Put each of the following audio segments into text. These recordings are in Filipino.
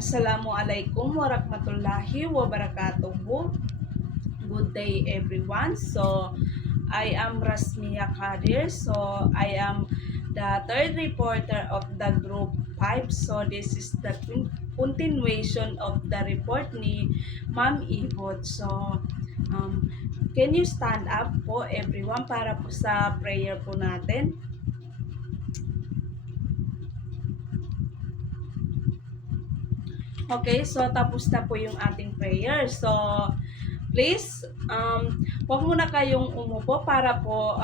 Assalamualaikum warahmatullahi wabarakatuh. Good day everyone. So I am Rasmia Kadir. So I am the third reporter of the group 5. So this is the continuation of the report ni Ma'am Ibot. So can you stand up po everyone para po sa prayer po natin? Okay, so tapos na po yung ating prayer. So, please, huwag muna kayong umupo para po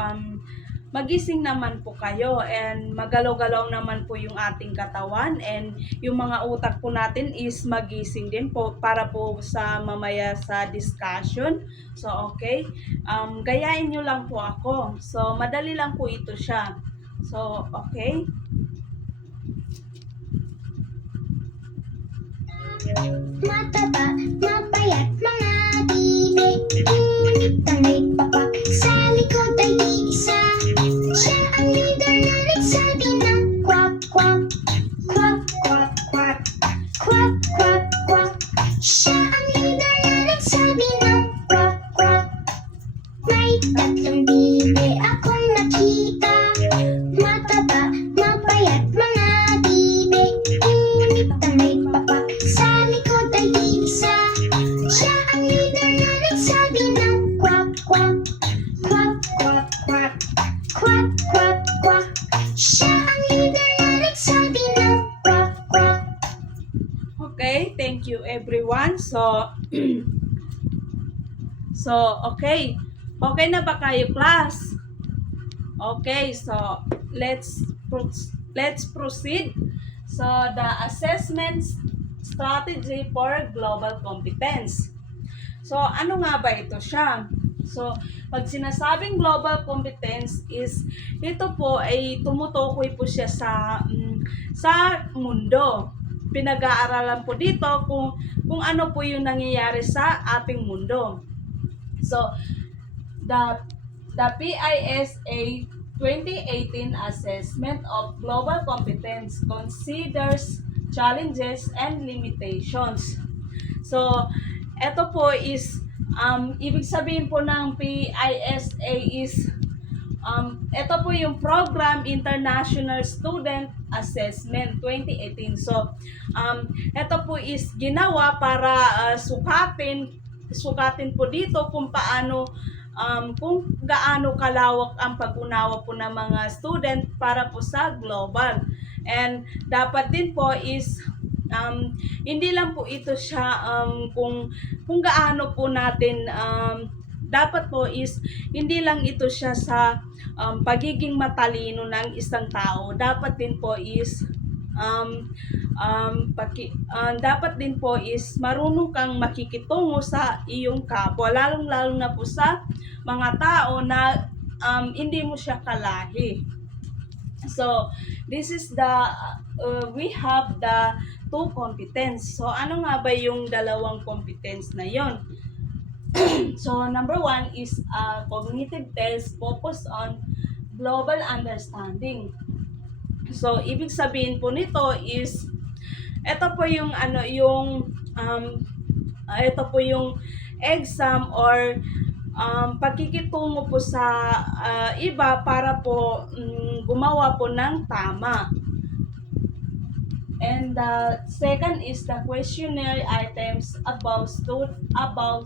magising naman po kayo and magalaw-galaw naman po yung ating katawan and yung mga utak po natin is magising din po para po sa mamaya sa discussion. So, okay. Gayahin nyo lang po ako. So, madali lang po ito siya. So, okay. Mataba, mapayat mga bibig, ngunit ang may papak sa likod ay iisa. Siya ang leader na nagsabi ng kwak kwak, kwak kwak kwak, kwak kwak kwak. Siya ang leader na nagsabi ng kwak kwak. May tatlong bibi akong nakita, mataba, mapayat mga bibig, ngunit ang may papak sa likod ay iisa. Siya ang leader na nagsabi ng kwak kwak, kwak kwak kwak, kwak kwak kwak. Siya ang leader na nagsabi ng kwak kwak. Okay, thank you everyone. So, okay. Okay na ba kayo, class? Okay, so let's proceed. So, the assessment strategy for global competence. So, ano nga ba ito siya? So, pag sinasabing global competence is, ito po ay tumutukoy po siya sa mundo. Pinag-aaralan po dito kung ano po yung nangyayari sa ating mundo. So, the PISA 2018 Assessment of Global Competence considers challenges and limitations. So, ito po is, ibig sabihin po ng PISA is, ito po yung Program International Student Assessment 2018. So, ito po is ginawa para sukatin po dito kung paano kung gaano kalawak ang pag-unawa po ng mga student para po sa global. And dapat din po is hindi lang po ito siya kung gaano po natin dapat po is hindi lang ito siya sa pagiging matalino ng isang tao. Dapat din po is dapat din po is marunong kang makikitungo sa iyong kapwa, lalong-lalo na po sa mga tao na hindi mo siya kalahi. So, this is we have the two competence. So, ano nga ba yung dalawang competence na yon? So, number 1 is cognitive test focused on global understanding. So, ibig sabihin po nito is, ito po yung ito po yung exam or pagkikitungo po sa iba para po gumawa po ng tama. And the second is the questionnaire items about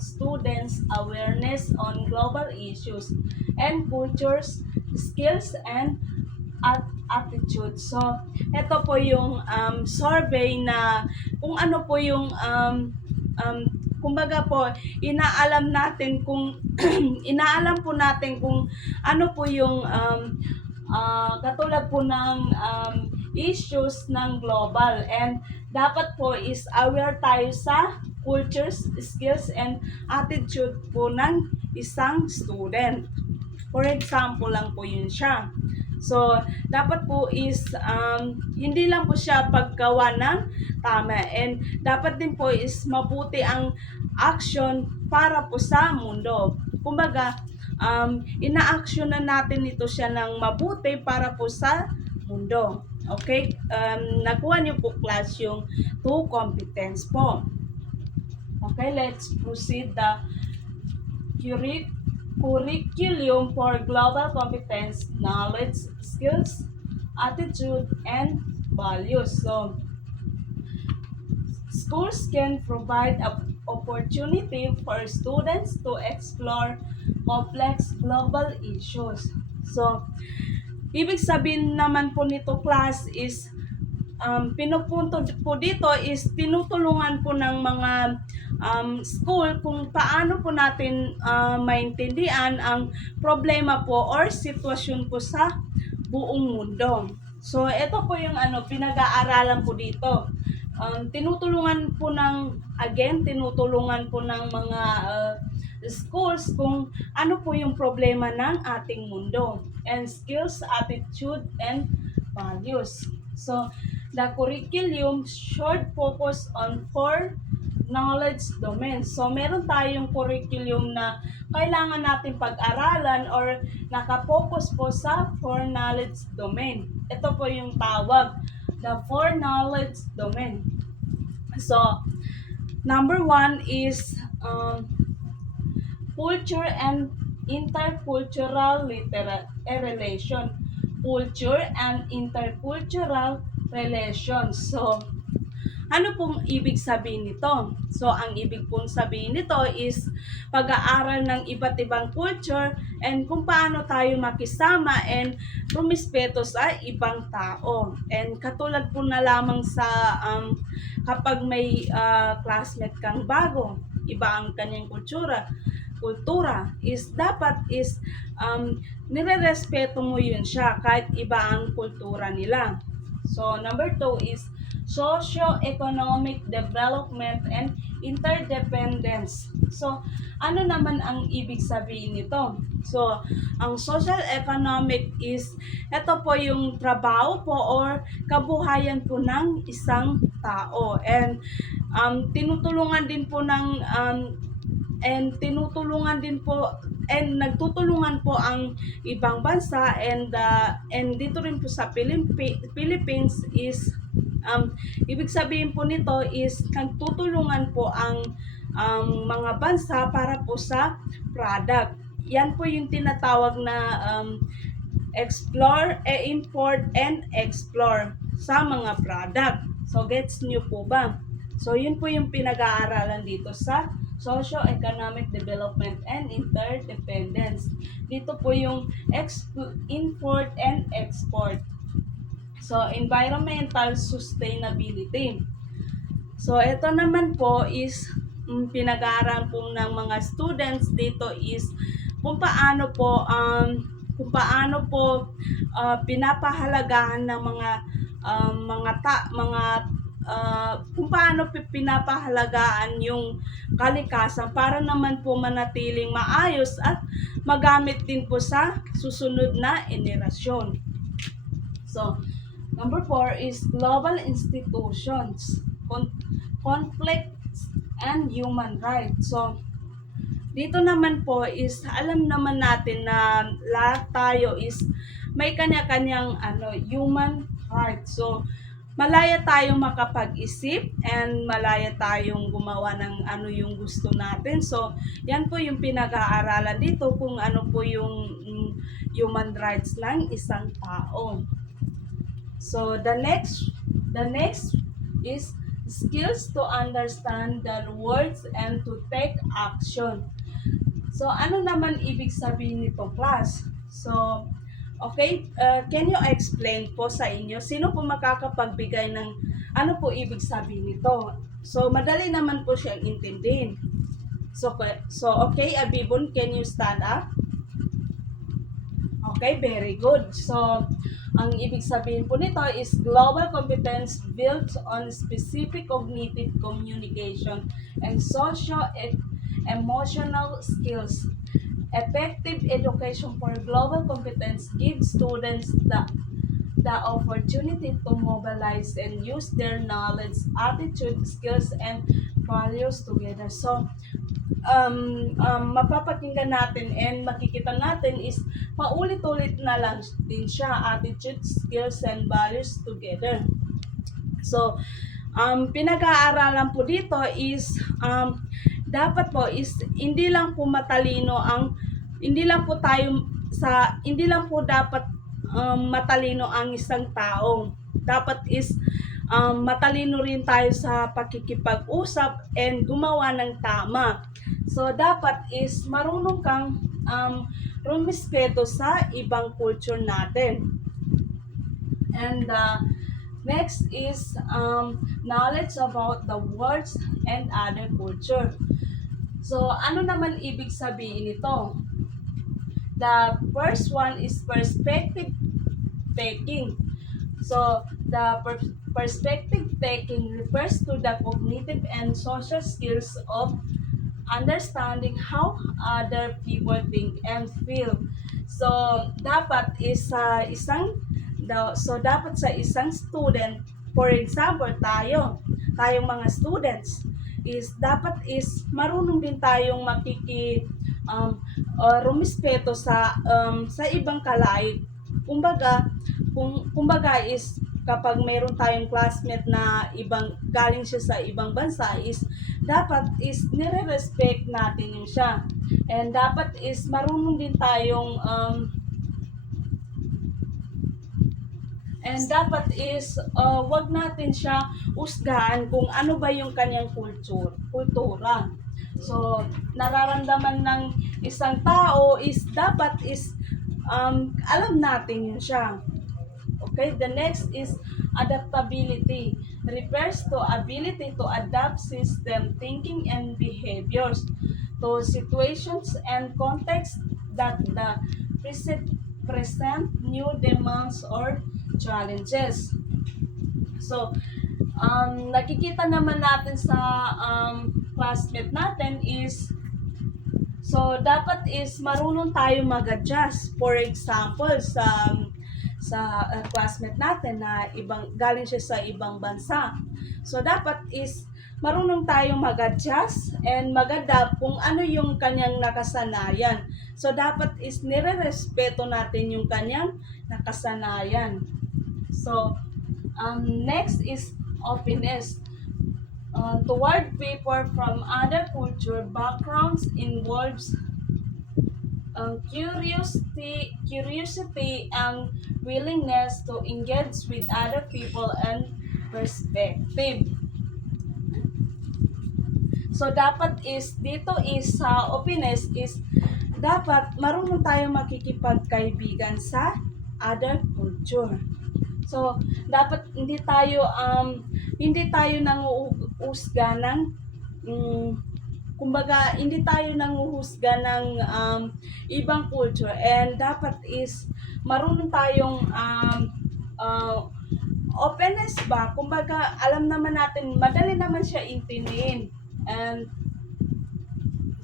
students' awareness on global issues and cultures, skills, and attitude. So, ito po yung survey na kung ano po yung kumbaga po, inaalam po natin kung ano po yung katulad po ng issues ng global, and dapat po is aware tayo sa cultures, skills, and attitude po ng isang student. For example lang po yun siya. So, dapat po is hindi lang po siya paggawa ng tama, and dapat din po is mabuti ang action para po sa mundo. Kumbaga, ina-action na natin ito siya ng mabuti para po sa mundo. Okay? Nakuha niyo po class yung 2 competence po. Okay, let's proceed the curriculum for global competence, knowledge, skills, attitude, and values. So, schools can provide an opportunity for students to explore complex global issues. So, ibig sabihin naman po nito class is pinupunto po dito is tinutulungan po ng mga school kung paano po natin maintindihan ang problema po or sitwasyon po sa buong mundo. So, ito po yung pinag-aaralan po dito. Tinutulungan po tinutulungan po ng mga schools kung ano po yung problema ng ating mundo and skills, attitude, and values. So, the curriculum should focus on 4 knowledge domains. So, meron tayong curriculum na kailangan natin pag-aralan or nakapokus po sa 4 knowledge domain. Ito po yung tawag, the 4 knowledge domain. So, number 1 is culture and intercultural relation. Culture and intercultural relations. So, ano pong ibig sabihin nito? So, ang ibig pong sabihin nito is pag-aaral ng iba't ibang culture and kung paano tayo makisama and rumispeto sa ibang tao. And katulad po na lamang sa kapag may classmate kang bago, iba ang kanyang kultura is dapat is nire-respeto mo yun siya kahit iba ang kultura nila. So, number 2 is socio-economic development and interdependence. So, ano naman ang ibig sabihin nito? So, ang social economic is, ito po yung trabaho po or kabuhayan po ng isang tao. And tinutulungan din po ng nagtutulungan po ang ibang bansa and dito rin po sa Philippines is ibig sabihin po nito is nagtutulungan po ang mga bansa para po sa product. Yan po yung tinatawag na import and explore sa mga product. So, gets nyo po ba? So, yun po yung pinag-aaralan dito sa socio-economic development and interdependence. Dito po yung import and export. So, environmental sustainability. So, ito naman po is pinag-aaral po ng mga students dito is kung paano po pinapahalagahan ng kung paano pinapahalagaan yung kalikasan para naman po manatiling maayos at magamit din po sa susunod na henerasyon. So, number 4 is global institutions, conflicts, and human rights. So, dito naman po is alam naman natin na lahat tayo is may kanya-kanyang human rights. So, malaya tayong makapag-isip and malaya tayong gumawa ng yung gusto natin. So, yan po yung pinag-aaralan dito kung ano po yung human rights ng isang tao. So, the next is skills to understand the words and to take action. So, ano naman ibig sabihin nito, class? So, okay, can you explain po sa inyo sino po makakapagbigay ng ano po ibig sabihin nito? So, madali naman po siyang intindihin. So okay, Abibon, can you stand up? Okay, very good. So, ang ibig sabihin po nito is global competence built on specific cognitive communication and socio-emotional skills. Effective education for global competence gives students the opportunity to mobilize and use their knowledge, attitude, skills, and values together. So, mapapakinggan natin and makikita natin is paulit-ulit na lang din siya, attitude, skills, and values together. So, pinag-aaralan po dito is dapat po is hindi lang po matalino ang hindi lang po dapat matalino ang isang tao. Dapat is matalino rin tayo sa pakikipag-usap and gumawa ng tama. So, dapat is marunong kang rumispeto sa ibang culture natin. And next is knowledge about the words and other culture. So, ano naman ibig sabihin nito? The first one is perspective taking. So, the perspective taking refers to the cognitive and social skills of understanding how other people think and feel. So, dapat is sa dapat sa isang student, for example, tayong mga students, is dapat is marunong din tayong rumispeto sa ibang kalait. Kumbaga is kapag mayroon tayong classmate na galing siya sa ibang bansa, is dapat is nire-respect natin yung siya. And dapat is marunong din tayong wag natin siya usgahan kung ano ba yung kanyang kultura. So, nararamdaman ng isang tao is dapat is alam natin yun siya. Okay, the next is adaptability. Refers to ability to adapt system, thinking, and behaviors to situations and contexts that the present new demands or challenges. So, nakikita naman natin sa classmate natin is dapat is marunong tayo mag-adjust. For example, sa classmate natin na galing siya sa ibang bansa. So, dapat is marunong tayong mag-adjust and mag-adapt kung ano yung kanyang nakasanayan. So, dapat is nire-respeto natin yung kanyang nakasanayan. So, next is openness. Toward people from other culture backgrounds involves curiosity and willingness to engage with other people and perspective. So, dapat is, dito is sa openness is, dapat marunong tayong makikipagkaibigan sa other culture. So, dapat hindi tayo nanguhusga ng kumbaga, hindi tayo nanguhusga ng ibang culture, and dapat is marunong tayong openness ba? Kumbaga, alam naman natin, madali naman siya intindihin. And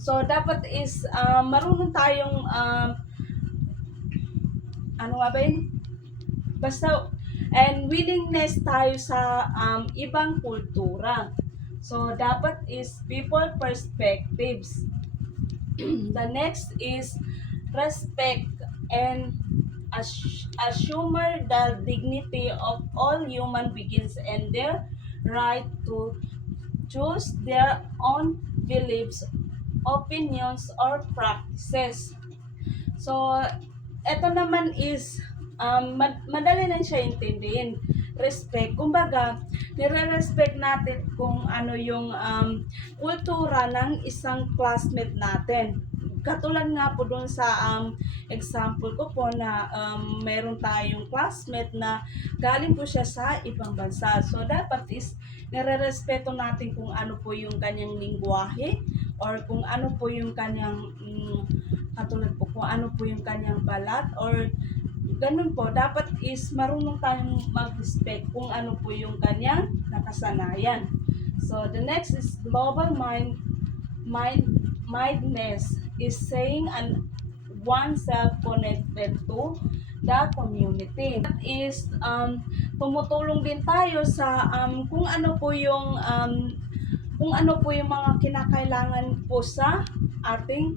so, dapat is marunong tayong ano nga ba yun? Basta, and willingness tayo sa ibang kultura. So, dapat is people perspectives. The next is respect and assume the dignity of all human beings and their right to choose their own beliefs, opinions, or practices. So, ito naman is madali na siya intindihin. Respect. Kumbaga, nire-respect natin kung ano yung kultura ng isang classmate natin. Katulad nga po doon sa example ko po na meron tayong classmate na galing po siya sa ibang bansa. So, dapat is nire-respeto natin kung ano po yung kanyang lingwahe or kung ano po yung kanyang katulad po kung ano po yung kanyang balat or ganun po, dapat is marunong tayong mag-respect kung ano po yung kanyang nakasanayan. So, the next is global mindedness is saying oneself connected to the community. That is, tumutulong din tayo sa kung ano po yung kung ano po yung mga kinakailangan po sa ating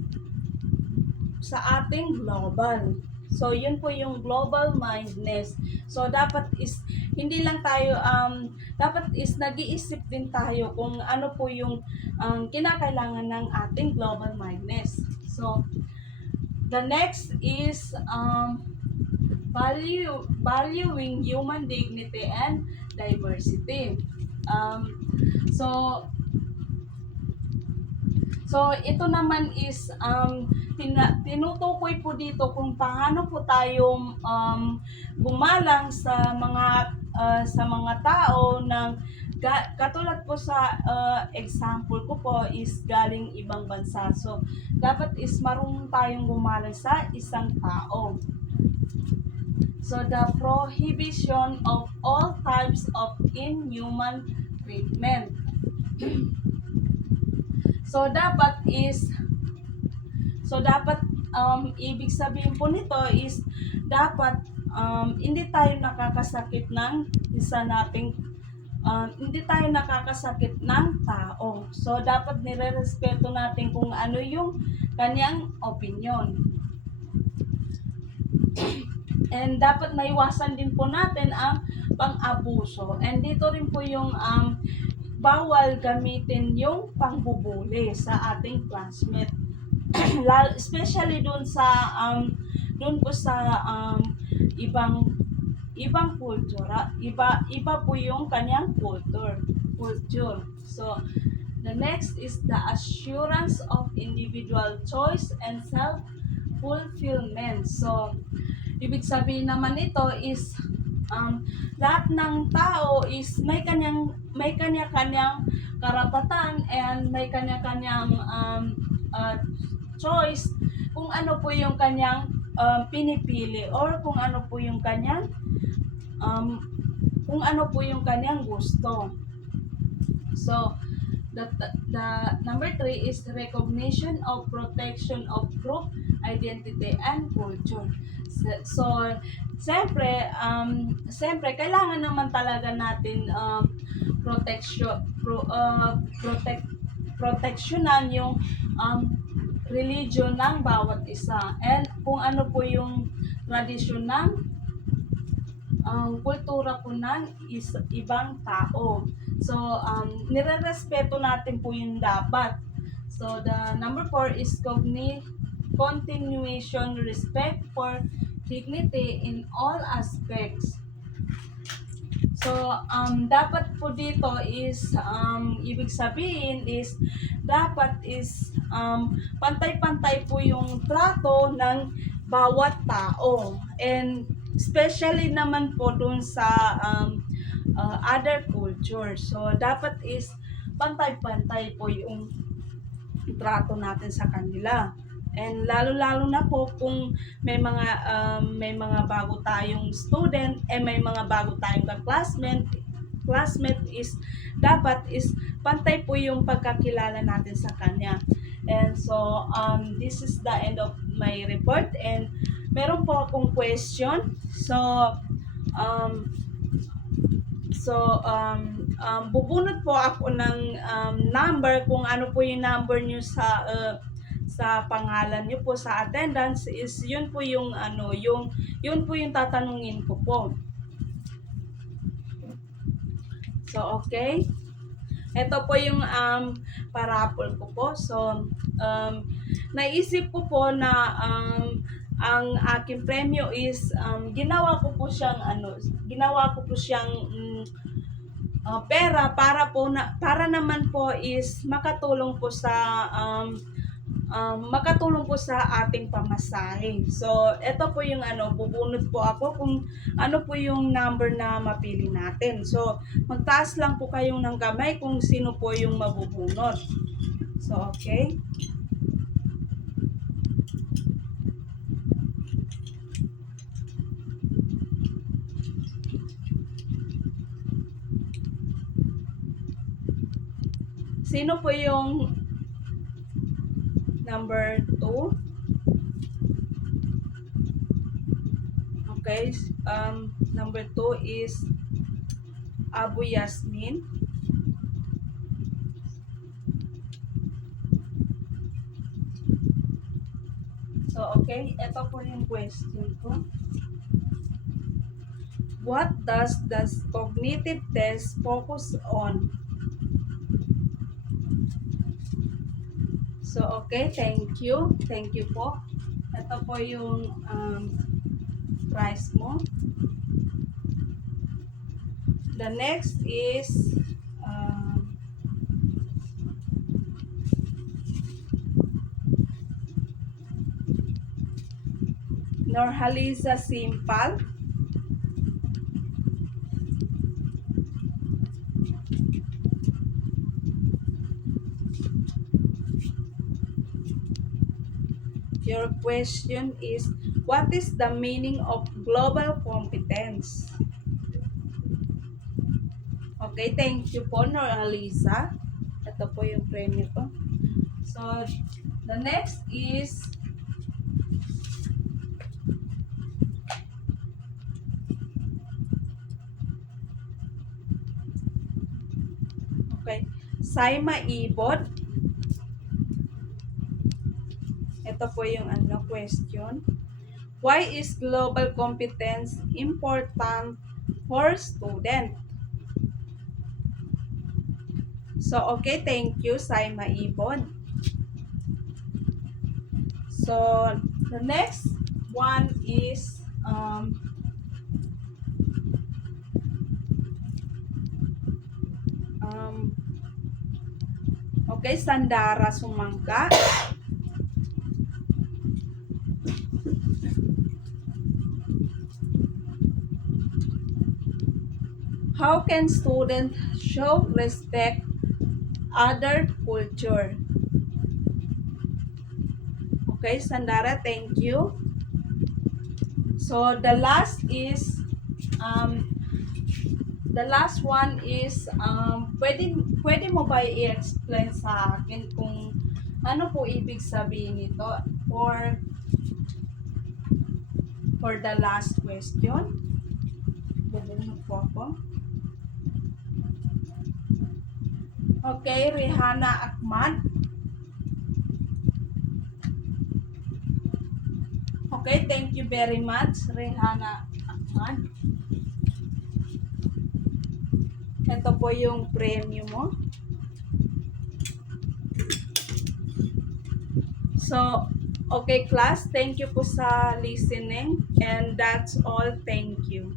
global. So, yun po yung global mindedness. So, dapat is, hindi lang tayo, dapat is nag-iisip din tayo kung ano po yung kinakailangan ng ating global mindedness. So, the next is valuing human dignity and diversity. So, ito naman is tinutukoy po dito kung paano po tayong gumalang sa mga tao ng katulad po sa example ko po is galing ibang bansa. So, dapat is marunong tayong gumalang sa isang tao. So, the prohibition of all types of inhuman treatment. So dapat ibig sabihin po nito is dapat hindi tayo nakakasakit ng hindi tayo nakakasakit ng tao. So dapat nirerespeto natin kung ano yung kanyang opinion. And dapat maiwasan din po natin ang pang-abuso. And dito rin po yung bawal gamitin yung pangbubuli sa ating classmate. Especially doon po sa ibang culture. Iba po yung kanyang culture. So, the next is the assurance of individual choice and self-fulfillment. So, ibig sabihin naman ito is lahat ng tao is may kanya-kanyang karapatan and may kanya-kanyang choice kung ano po yung kanyang pinipili or kung ano po yung kanyang gusto. So, the number 3 is recognition of protection of group identity and culture. So, siyempre kailangan naman talaga natin proteksyonan yung religion ng bawat isa and kung ano po yung tradisyon ng kultura po ng ibang tao. So, nirerespeto natin po yung dapat. So, the number 4 is continuation respect for dignity in all aspects. So, dapat po dito is, ibig sabihin is, dapat is, pantay-pantay po yung trato ng bawat tao. And, especially naman po dun sa other culture. So, dapat is, pantay-pantay po yung trato natin sa kanila. And lalo-lalo na po kung may mga bago tayong student may mga bago tayong classmate is dapat is pantay po yung pagkakilala natin sa kanya. And so this is the end of my report and meron po akong question. Bubunot po ako ng number kung ano po yung number niyo sa pangalan niyo po sa attendance is yun po yung yun po yung tatanungin ko po. So okay. Ito po yung parapol ko po. So naisip ko po na ang aking premyo is ginawa ko po siyang pera para naman po is makatulong po sa ating pamasahe. So, ito po yung bubunot po ako kung ano po yung number na mapili natin. So, magtaas lang po kayong ng kamay kung sino po yung mabubunot. So, okay. Sino po yung number 2? Okay. Number 2 is Abu Yasmin. So, okay, ito po yung question ko. What does the cognitive test focus on? So, okay, thank you. Thank you po. Ito po yung prize mo. The next is Norhaliza Simple. Your question is, what is the meaning of global competence? Okay, thank you po, Noralisa. Ito po yung premyo ko. So, the next is okay, Saima Ibod. Ito po yung question. Why is global competence important for student? So, okay, thank you, Saima Ibod. So, the next one is okay, Sandara Sumangka. How can students show respect other culture? Okay, Sandara, thank you. So the last one is pwede mo ba i-explain sa akin kung ano po ibig sabihin nito for the last question? Bubunod po ako. Okay, Rihanna Ahmad. Okay, thank you very much, Rihanna Ahmad. Ito po yung premyo mo. So, okay class, thank you po sa listening and that's all. Thank you.